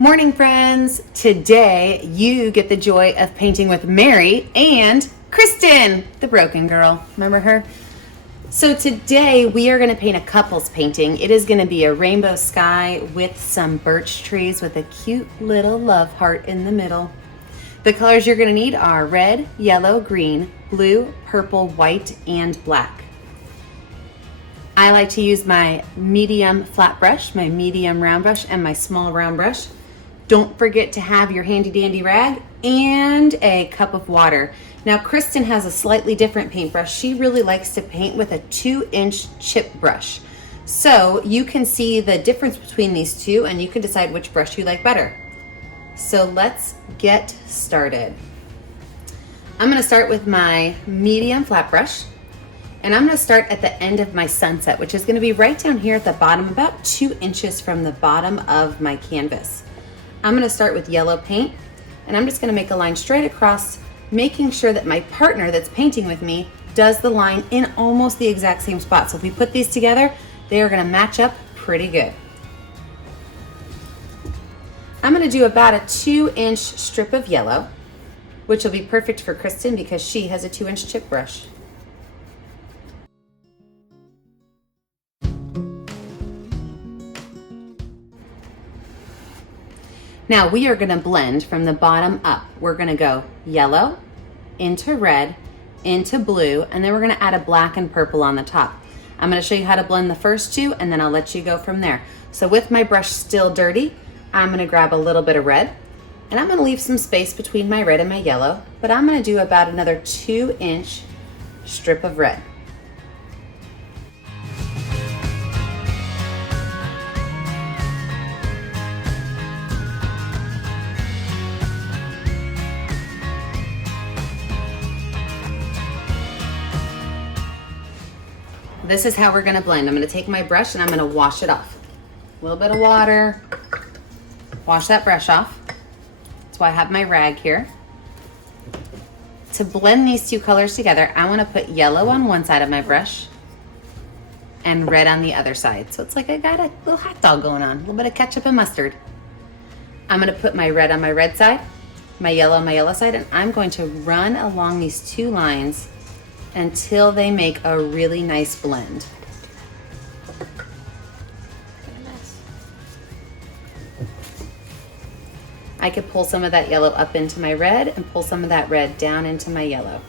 Morning, friends. Today you get the joy of painting with Mary and Kristen, the broken girl. Remember her? So today we are going to paint a couples painting. It is going to be a rainbow sky with some birch trees with a cute little love heart in the middle. The colors you're going to need are red, yellow, green, blue, purple, white, and black. I like to use my medium flat brush, my medium round brush, and my small round brush. Don't forget to have your handy dandy rag and a cup of water. Now, Kristen has a slightly different paintbrush. She really likes to paint with a 2-inch chip brush. So you can see the difference between these two and you can decide which brush you like better. So let's get started. I'm gonna start with my medium flat brush, and I'm gonna start at the end of my sunset, which is gonna be right down here at the bottom, about 2 inches from the bottom of my canvas. I'm going to start with yellow paint, and I'm just going to make a line straight across, making sure that my partner that's painting with me does the line in almost the exact same spot. So if we put these together, they are going to match up pretty good. I'm going to do about a 2-inch strip of yellow, which will be perfect for Kristen because she has a 2-inch chip brush. Now we are going to blend from the bottom up. We're going to go yellow into red into blue, and then we're going to add a black and purple on the top. I'm going to show you how to blend the first two, and then I'll let you go from there. So with my brush still dirty, I'm going to grab a little bit of red, and I'm going to leave some space between my red and my yellow, but I'm going to do about another 2-inch strip of red. This is how we're gonna blend. I'm gonna take my brush and I'm gonna wash it off. A little bit of water, wash that brush off. That's why I have my rag here. To blend these two colors together, I wanna put yellow on one side of my brush and red on the other side. So it's like I got a little hot dog going on, a little bit of ketchup and mustard. I'm gonna put my red on my red side, my yellow on my yellow side, and I'm going to run along these two lines until they make a really nice blend. I could pull some of that yellow up into my red and pull some of that red down into my yellow.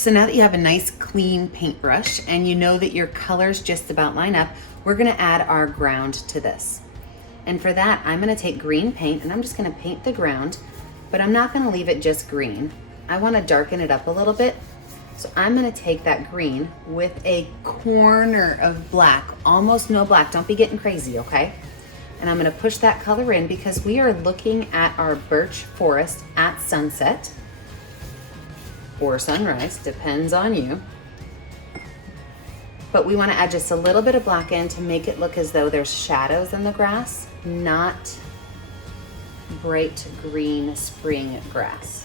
So now that you have a nice clean paintbrush and you know that your colors just about line up, we're gonna add our ground to this. And for that, I'm gonna take green paint and I'm just gonna paint the ground, but I'm not gonna leave it just green. I wanna darken it up a little bit. So I'm gonna take that green with a corner of black, almost no black, don't be getting crazy, okay? And I'm gonna push that color in because we are looking at our birch forest at sunset or sunrise, depends on you. But we wanna add just a little bit of black in to make it look as though there's shadows in the grass, not bright green spring grass.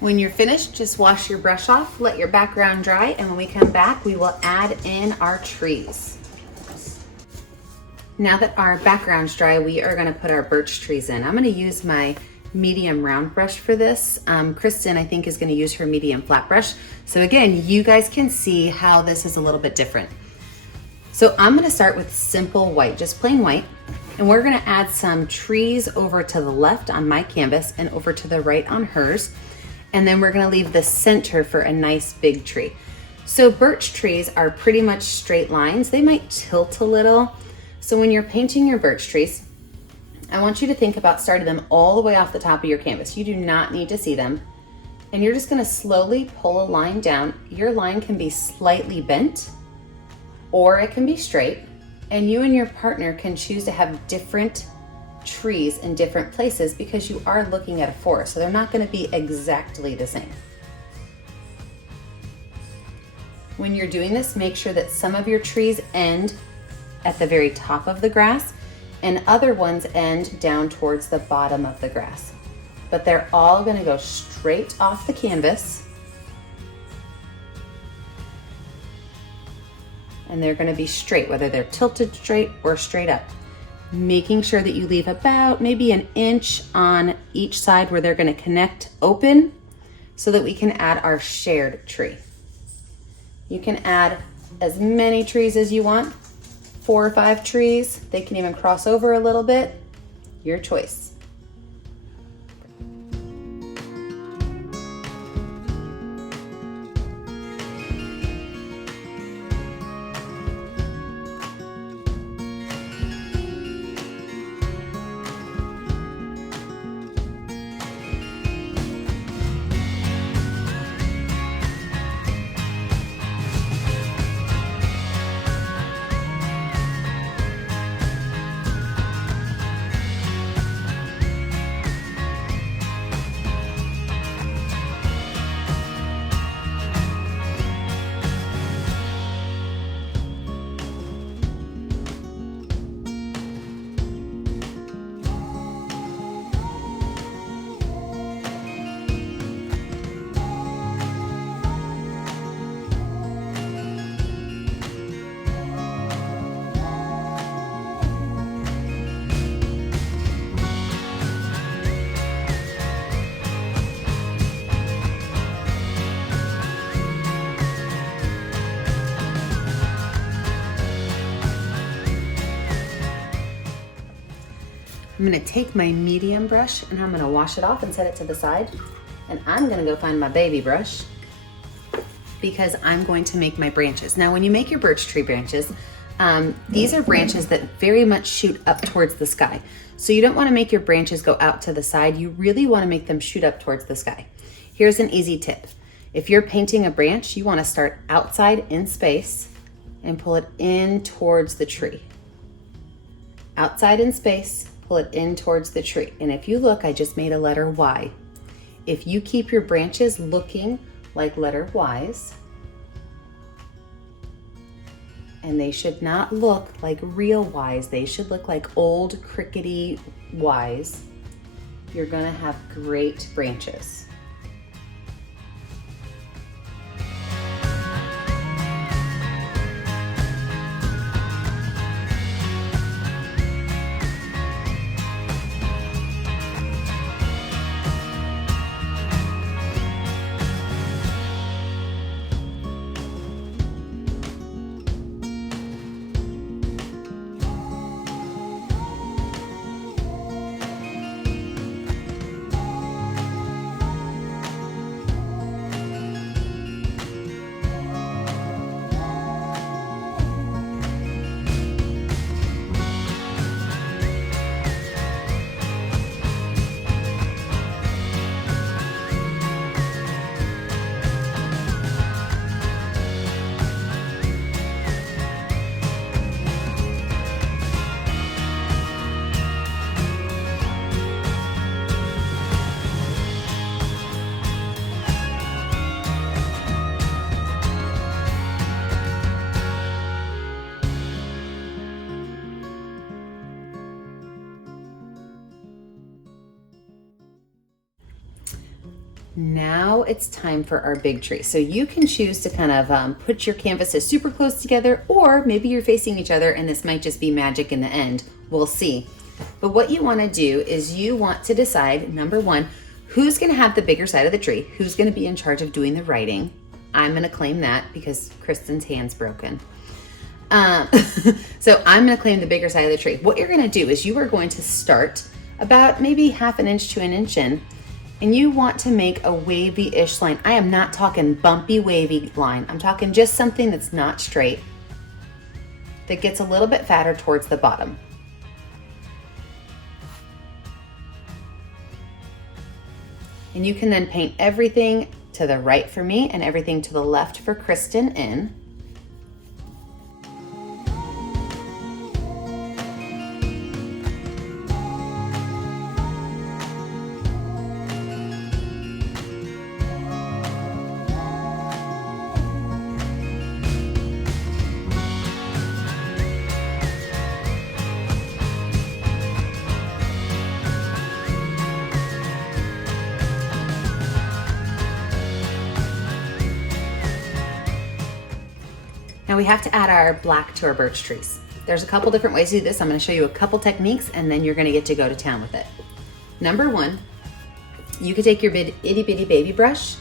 When you're finished, just wash your brush off, let your background dry, and when we come back, we will add in our trees. Now that our background's dry, we are gonna put our birch trees in. I'm gonna use my medium round brush for this. Kristen, I think, is gonna use her medium flat brush. So again, you guys can see how this is a little bit different. So I'm gonna start with simple white, just plain white. And we're gonna add some trees over to the left on my canvas and over to the right on hers. And then we're gonna leave the center for a nice big tree. So birch trees are pretty much straight lines. They might tilt a little. So when you're painting your birch trees, I want you to think about starting them all the way off the top of your canvas. You do not need to see them. And you're just gonna slowly pull a line down. Your line can be slightly bent or it can be straight. And you and your partner can choose to have different trees in different places because you are looking at a forest, so they're not going to be exactly the same. When you're doing this, make sure that some of your trees end at the very top of the grass and other ones end down towards the bottom of the grass. But they're all going to go straight off the canvas and they're going to be straight, whether they're tilted straight or straight up. Making sure that you leave about maybe an inch on each side where they're gonna connect open so that we can add our shared tree. You can add as many trees as you want, 4 or 5 trees. They can even cross over a little bit, your choice. I'm gonna take my medium brush and I'm gonna wash it off and set it to the side. And I'm gonna go find my baby brush because I'm going to make my branches. Now, when you make your birch tree branches, these are branches that very much shoot up towards the sky. So you don't wanna make your branches go out to the side. You really wanna make them shoot up towards the sky. Here's an easy tip. If you're painting a branch, you wanna start outside in space and pull it in towards the tree. Outside in space, pull it in towards the tree. And if you look, I just made a letter Y. If you keep your branches looking like letter Ys, and they should not look like real Ys, they should look like old crickety Ys, you're gonna have great branches. Now it's time for our big tree. So you can choose to kind of put your canvases super close together, or maybe you're facing each other and this might just be magic in the end. We'll see. But what you want to do is you want to decide, number one, who's going to have the bigger side of the tree, who's going to be in charge of doing the writing. I'm going to claim that because Kristen's hand's broken. So I'm going to claim the bigger side of the tree. What you're going to do is you are going to start about maybe half an inch to an inch in, and you want to make a wavy-ish line. I am not talking bumpy, wavy line. I'm talking just something that's not straight, that gets a little bit fatter towards the bottom. And you can then paint everything to the right for me and everything to the left for Kristen in. Now we have to add our black to our birch trees. There's a couple different ways to do this. I'm going to show you a couple techniques and then you're going to get to go to town with it. Number one, you could take your itty bitty baby brush.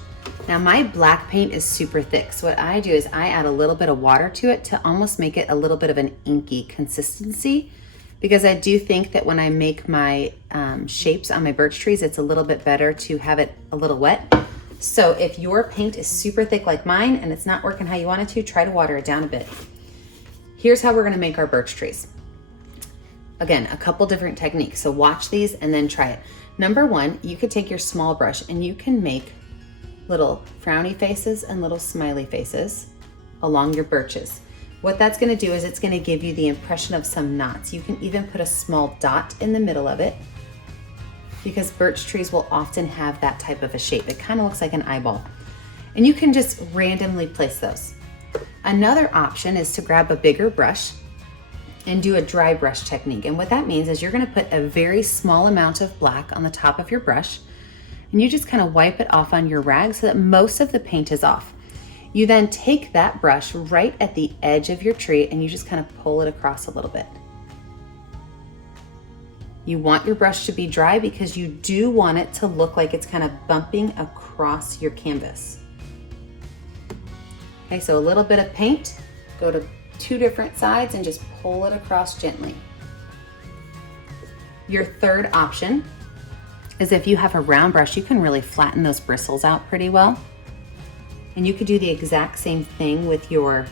Now my black paint is super thick. So what I do is I add a little bit of water to it to almost make it a little bit of an inky consistency, because I do think that when I make my shapes on my birch trees, it's a little bit better to have it a little wet. So if your paint is super thick like mine and it's not working how you want it to, try to water it down a bit. Here's how we're gonna make our birch trees. Again, a couple different techniques. So watch these and then try it. Number one, you could take your small brush and you can make little frowny faces and little smiley faces along your birches. What that's gonna do is it's gonna give you the impression of some knots. You can even put a small dot in the middle of it, because birch trees will often have that type of a shape. It kind of looks like an eyeball. And you can just randomly place those. Another option is to grab a bigger brush and do a dry brush technique. And what that means is you're gonna put a very small amount of black on the top of your brush, and you just kind of wipe it off on your rag so that most of the paint is off. You then take that brush right at the edge of your tree and you just kind of pull it across a little bit. You want your brush to be dry because you do want it to look like it's kind of bumping across your canvas. Okay, so a little bit of paint, go to two different sides and just pull it across gently. Your third option is if you have a round brush, you can really flatten those bristles out pretty well. And you could do the exact same thing with your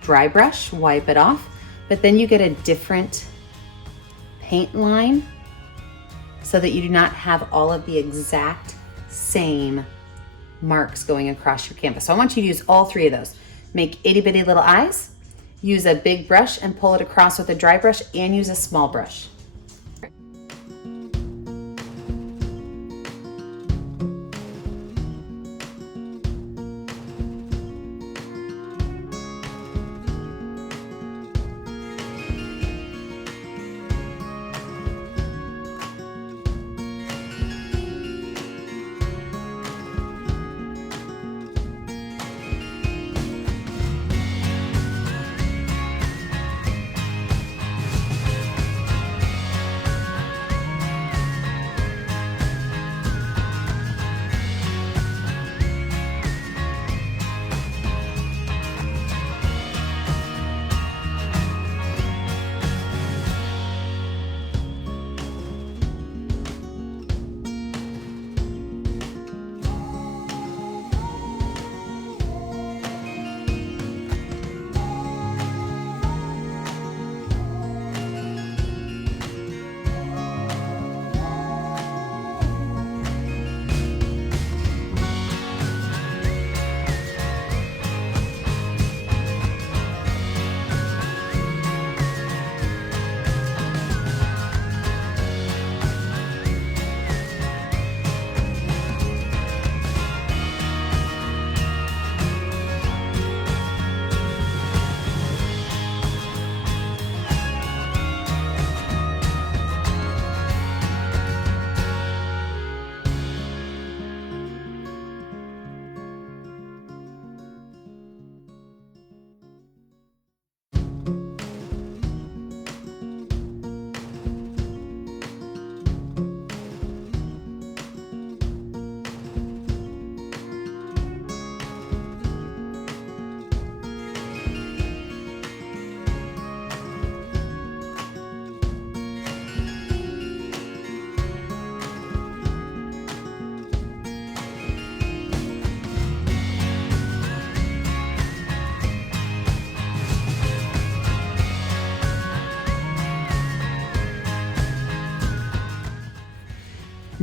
dry brush, wipe it off, but then you get a different paint line so that you do not have all of the exact same marks going across your canvas. So I want you to use all three of those. Make itty bitty little eyes, use a big brush and pull it across with a dry brush, and use a small brush.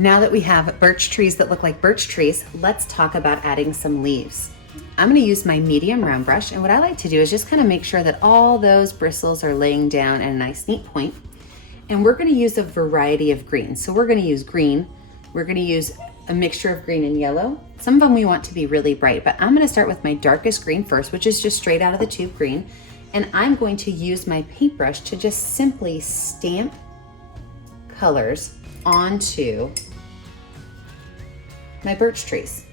Now that we have birch trees that look like birch trees, let's talk about adding some leaves. I'm going to use my medium round brush, and what I like to do is just kind of make sure that all those bristles are laying down at a nice neat point. And we're going to use a variety of greens. So we're going to use green, we're going to use a mixture of green and yellow. Some of them we want to be really bright, but I'm going to start with my darkest green first, which is just straight out of the tube green. And I'm going to use my paintbrush to just simply stamp colors onto my birch trees.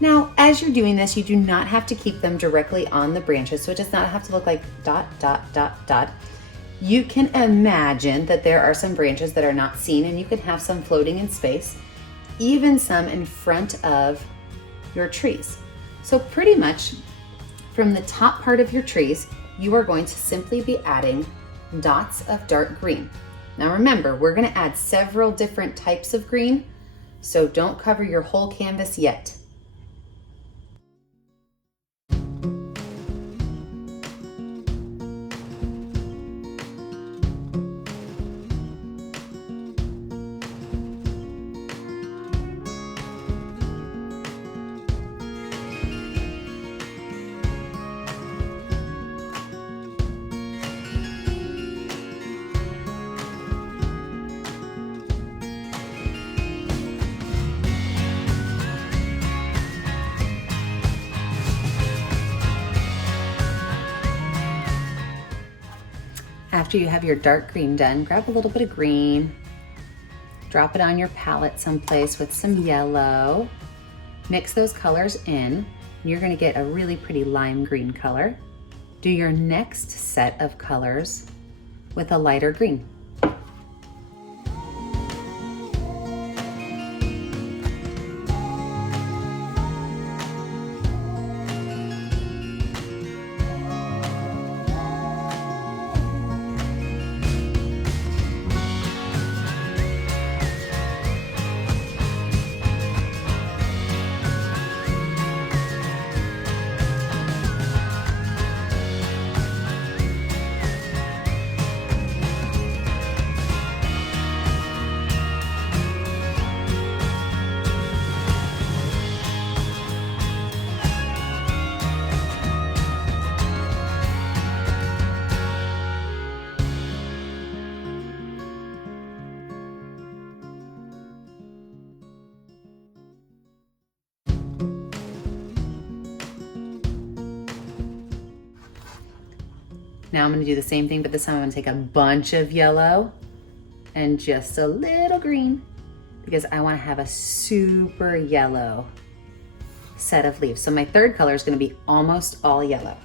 Now, as you're doing this, you do not have to keep them directly on the branches, so it does not have to look like dot, dot, dot, dot. You can imagine that there are some branches that are not seen, and you can have some floating in space, even some in front of your trees. So pretty much from the top part of your trees, you are going to simply be adding dots of dark green. Now remember, we're going to add several different types of green, so don't cover your whole canvas yet. After you have your dark green done, grab a little bit of green, drop it on your palette someplace with some yellow, mix those colors in. You're going to get a really pretty lime green color. Do your next set of colors with a lighter green. Now I'm going to do the same thing, but this time I'm going to take a bunch of yellow and just a little green because I want to have a super yellow set of leaves. So my third color is going to be almost all yellow.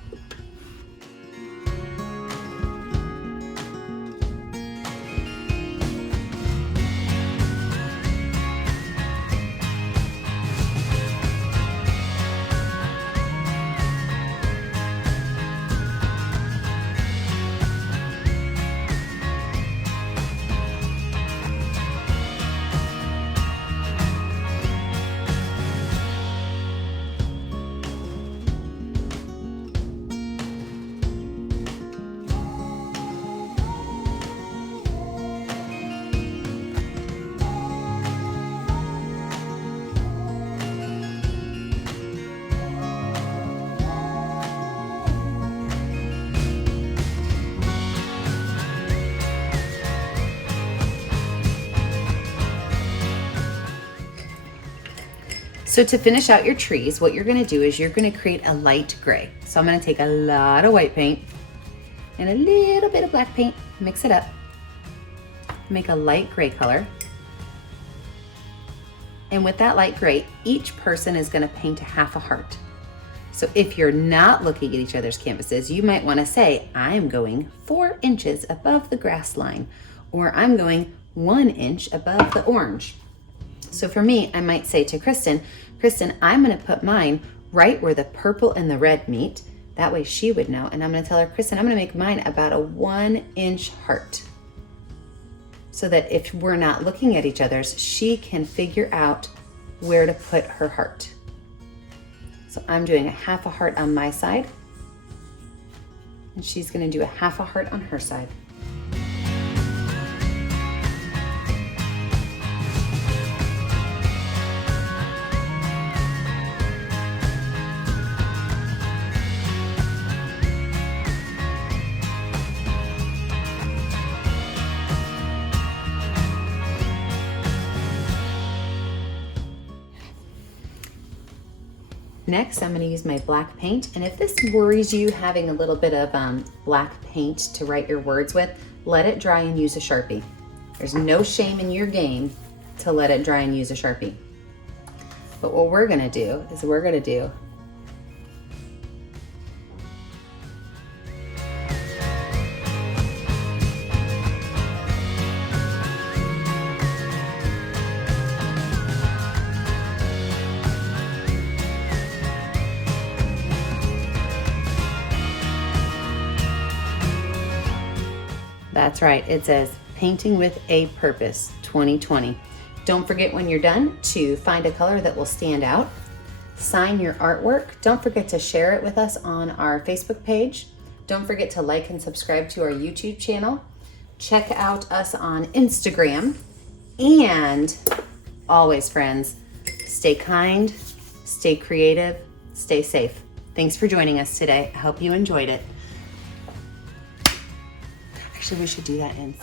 So to finish out your trees, what you're going to do is you're going to create a light gray. So I'm going to take a lot of white paint and a little bit of black paint, mix it up, make a light gray color. And with that light gray, each person is going to paint a half a heart. So if you're not looking at each other's canvases, you might want to say, I'm going 4 inches above the grass line, or I'm going 1 inch above the orange. So for me, I might say to Kristen, I'm going to put mine right where the purple and the red meet. That way she would know. And I'm going to tell her, Kristen, I'm going to make mine about a 1 inch heart. So that if we're not looking at each other's, she can figure out where to put her heart. So I'm doing a half a heart on my side, and she's going to do a half a heart on her side. Next, I'm going to use my black paint, and if this worries you having a little bit of black paint to write your words with, let it dry and use a Sharpie. There's no shame in your game to let it dry and use a Sharpie. But what we're going to do is that's right, it says Painting with a Purpose 2020. Don't forget when you're done to find a color that will stand out. Sign your artwork. Don't forget to share it with us on our Facebook page. Don't forget to like and subscribe to our YouTube channel. Check out us on Instagram. And always, friends, stay kind, stay creative, stay safe. Thanks for joining us today. I hope you enjoyed it. Actually, we should do that in